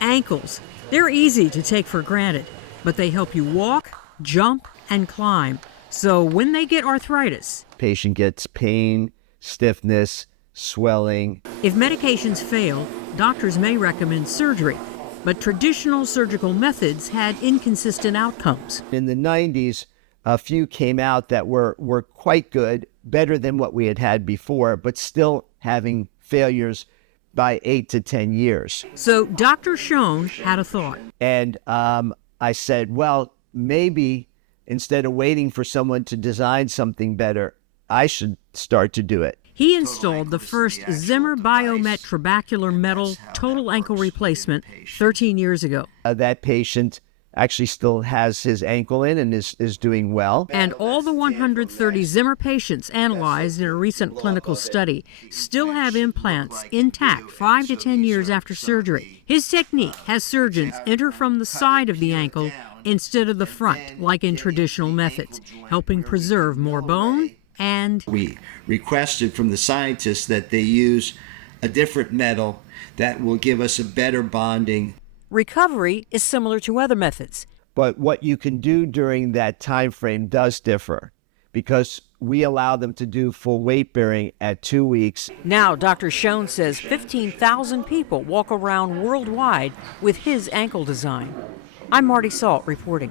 Ankles. They're easy to take for granted, but they help you walk, jump, and climb. So when they get arthritis, patient gets pain, stiffness, swelling. If medications fail, doctors may recommend surgery, but traditional surgical methods had inconsistent outcomes. In the 90s, a few came out that were quite good, better than what we had had before, but still having failures by 8 to 10 years. So Dr. Schon had a thought. And I said, well, maybe instead of waiting for someone to design something better, I should start to do it. He installed the first Zimmer Biomet trabecular metal total ankle replacement 13 years ago. That patient actually still has his ankle in and is doing well. And all the 130 Zimmer patients analyzed in a recent clinical study still have implants intact 5 to 10 years after surgery. His technique has surgeons enter from the side of the ankle instead of the front, like in traditional methods, helping preserve more bone. And we requested from the scientists that they use a different metal that will give us a better bonding. Recovery is similar to other methods. But what you can do during that time frame does differ, because we allow them to do full weight bearing at 2 weeks. Now, Dr. Schon says 15,000 people walk around worldwide with his ankle design. I'm Marty Salt reporting.